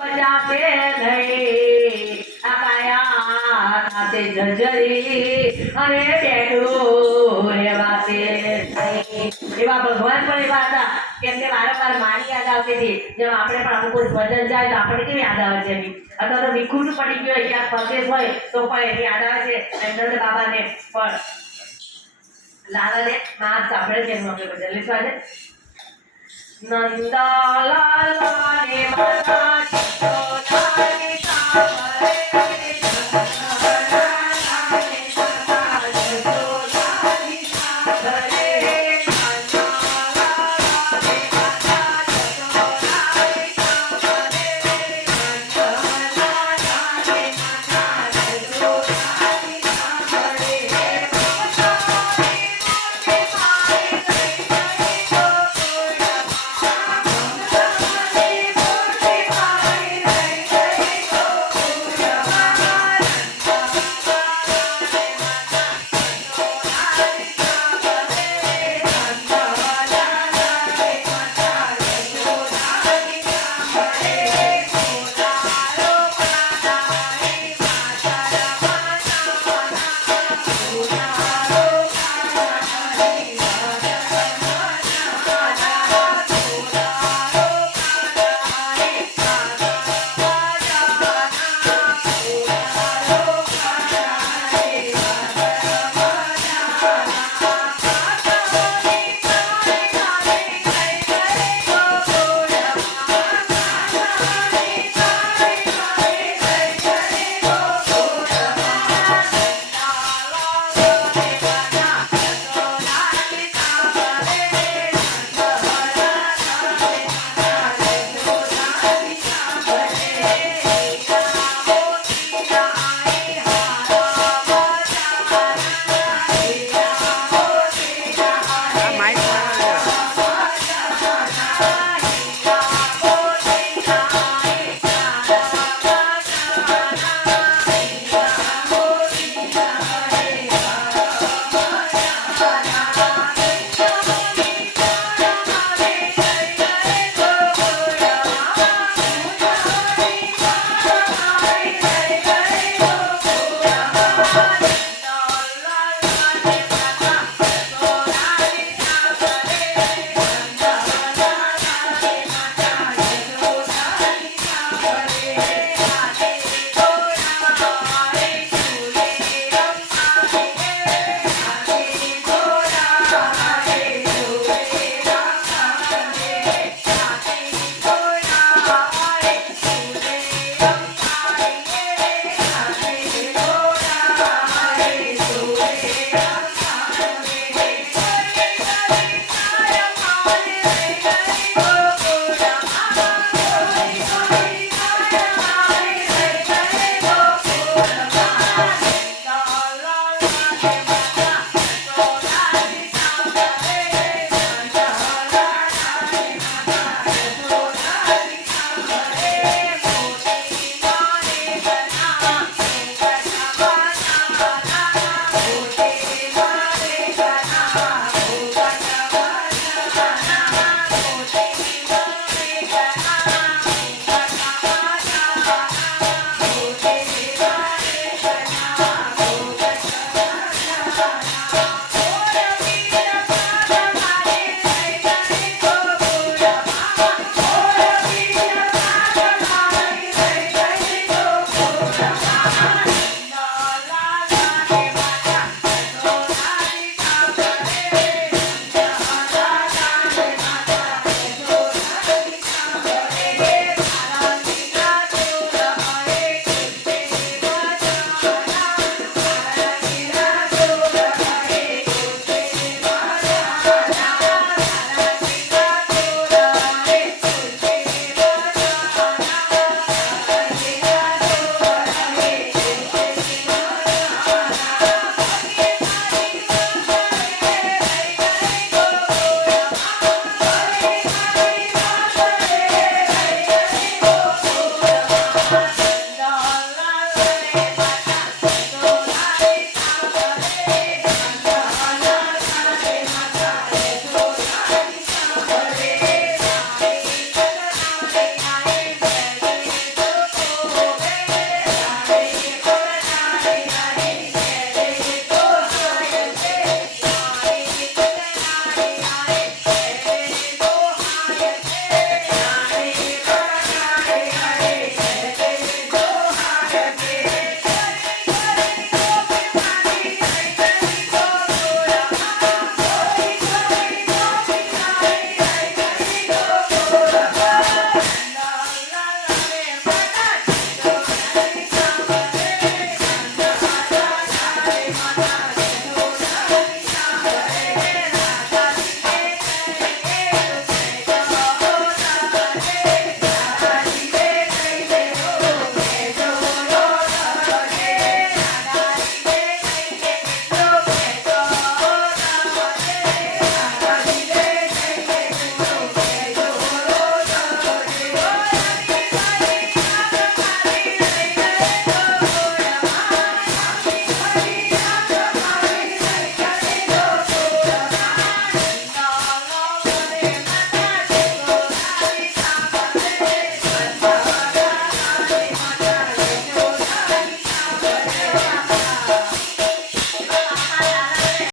યાદ આવતી આપણે પણ અમુક વજન જાય તો આપણે કેમ યાદ આવે છે અથવા તો વિખુટ પડી ગયો હોય, ક્યાંક પરદેશ હોય, તો પણ એની યાદ આવે છે. એમ નંદ બાબાને પણ. લાલાને માં સાંભળે છે એનું ભજન. नंदाला लाने मनाची तो Yeah.